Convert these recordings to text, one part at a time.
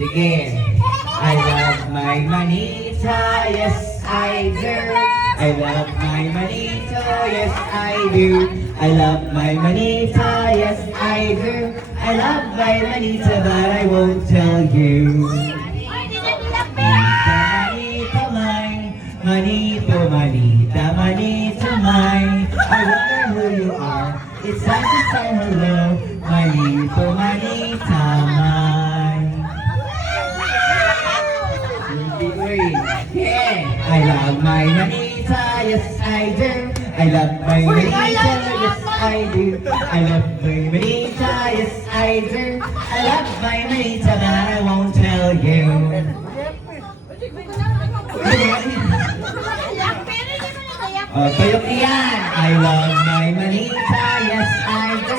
Sige. I love my manita, yes I do. I love my manita, yes I do. I love my manita, yes I do. I love my manita, but I won't tell you. Manita mine, manito, manita, manita mine. I wonder who you are. It's time to say hello, manito, manita mine. Yeah, I love my manita, yes I do. I love my manita, yes I do. I love my manita, yes I do. I love my manita, but I won't tell you. Tuyok iyan. I love my manita, yes I do.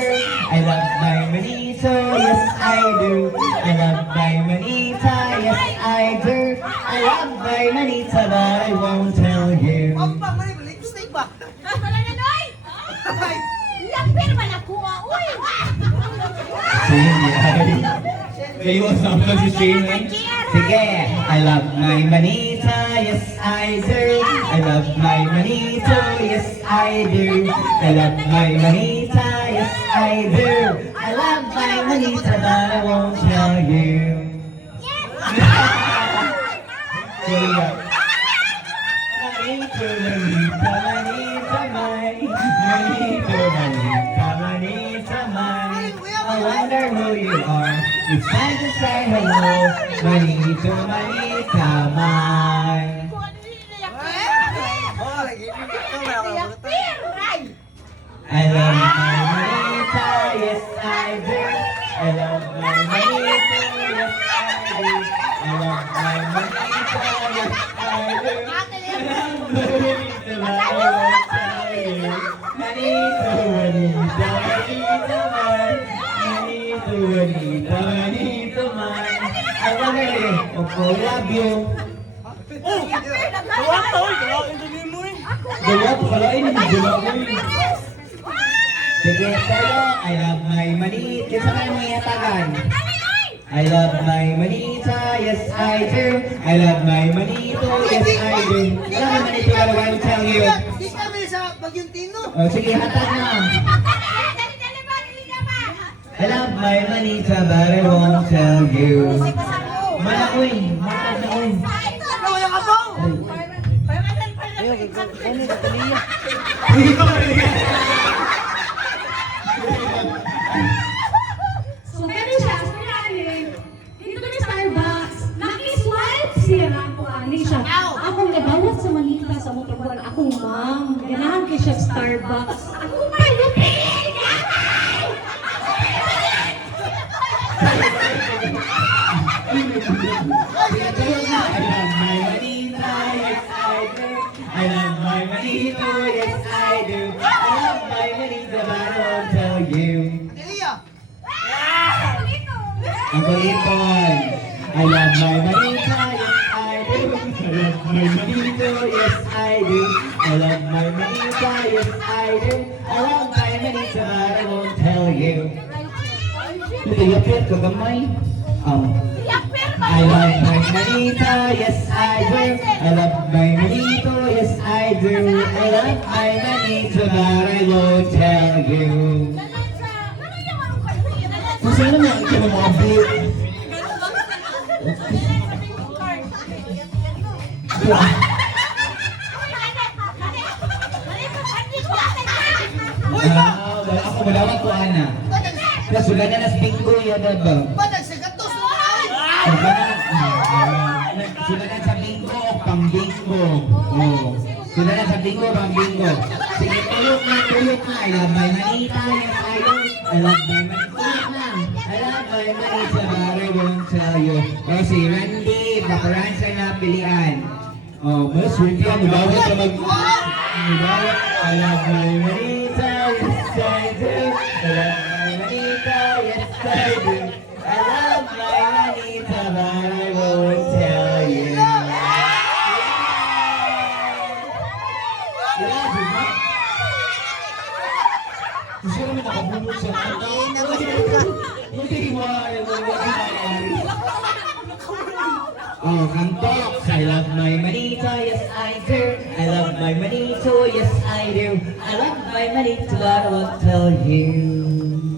I love my manita, yes I do. I love my manita, yes I do. I love my manita, but I won't tell you. Kayo sama si Shane. Sige, I love my manita, yes I do. I love my manita, yes I do. I love my manita, yes I do. I love my manita, but I won't tell you. Manito, manita, manita, manito, manita, manita, manita. I wonder who you are. It's time to say hello, manito, manita, mine. I love my manita, yes I do. I love my manita, yes I do. I love my manita, yes I do. I love my manita, but I won't tell you. Manito, manita, manita, mine. Manito, manita, manita, mine. I wonder if I love you. Gawat pala ini gawat mo yun. Sige tayo, I love my manita. Kisa kayo mga yatagan. I love my manita, yes I do. I love my manito, yes I do. Alam mo manito ka naman, tell you. Di kami sa Bagyuntino. O sige, hatag na. I love my manita, but I won't tell you. Malakoy, matag na oy. Wala ka po. So, ganun siya. So, kailangan dito kami sa Starbucks. Naki-swipe siya ako, ani siya. Akong nabawat sa manita sa motorbuan. Akong ma'am. Ganahan kay siya sa Starbucks. Akong malupin! I love my manito, yes I do. I love my manito, but I won't tell you. Delia. Uncle Iton, I love my manita, yes I do. I love my manito, yes I do. I love my manita, yes I do. I love my manita, but I won't tell you. Ito yapit ko gamay. I love my manita, yes I do. I love my manito, yes I do. I love my manito, but I won't tell you. Kung sino na ito ng mga beat? Ako malawag ko, Ana. Plus, wala na nas bingo yan, ba? Badag sa gatos mo ay. Sila na sa bingo, pang bingo. Sila na sa bingo, pang bingo. Sige, tulog na. I love my manita, yes I do. I love my manita, I love my manita, but I won't tell you. O si Randy, bakaran sa napilian. Mas Randy, ang mudawat na mudawat. I love my manita, yes I do. I love my manita, yes I do. I love my manita, but I won't tell you. Gusto naman nakabulog sa kanta. Hindi mo ayaw mo. Oh, kantok. I love my manito, yes I do. I love my manito, yes I do. I love my manito, but I won't tell you.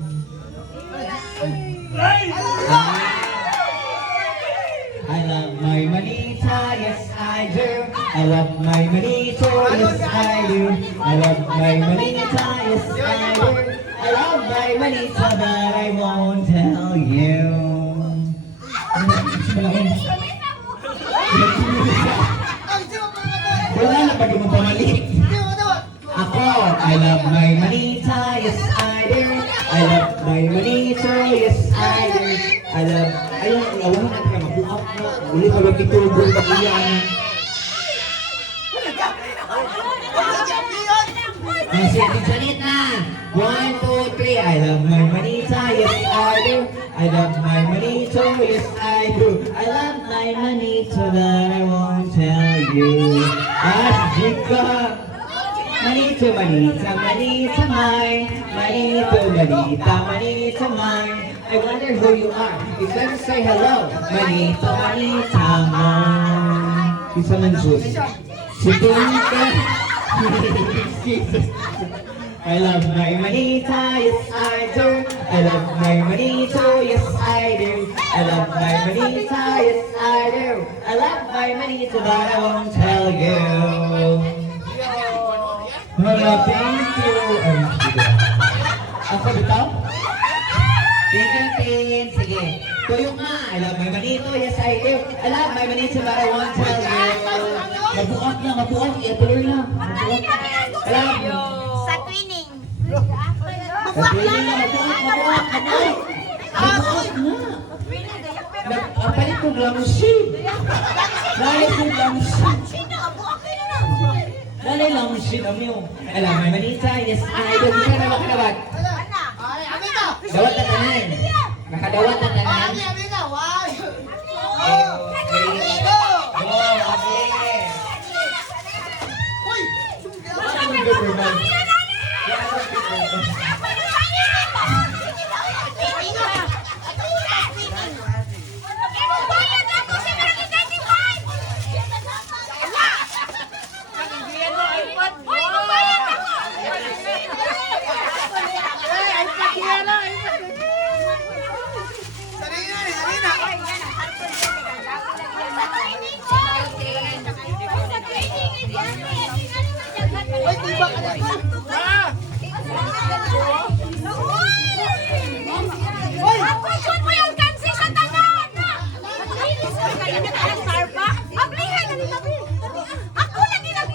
I love my manita, yes I do. I love my manito, yes I do. I love my manita, yes I do. I love my manita, but I won't tell you. Wala na pag mo pamalik. Ako, I love my manita, yes I do. I love my manito, yes I do. I love, ayun, awan natin ka mabuhat na. Uli ka ba pitulog na iyan. Kasi salit na. 1, 2, 3. I love my manita, yes I do. I love my manito, yes I do. I love my manito, but I won't tell you. Jika. Manito, manita, manita, mine. Manito, manita, manita, mine. I wonder who you are. You better say hello. Manito, manita, mine. Isa man Diyos. Si Tonita. I love my manita, yes I do. I love my manito, yes I do. I love my manita, yes I do. I love my manito, but I won't tell you. Thank you. Ako bitaw? Thank you, Tin. Sige. Tuyo nga. I love my manito, yes I do. I love my manito, but I won't tell you. Mabuot na, mabuot. Ituloy na. Mabuot. I love you. Sa twinning. Mabuot na, mabuot, mabuot, mabuot. Mabuot na. Nagpapalit ko lang siya. Dahil ko lang siya. Dali lang siya namin yung alam, may manita, yes, I do. Bisa na makadawat. Dawat na tanan. Nakadawat na tanan. Starbucks?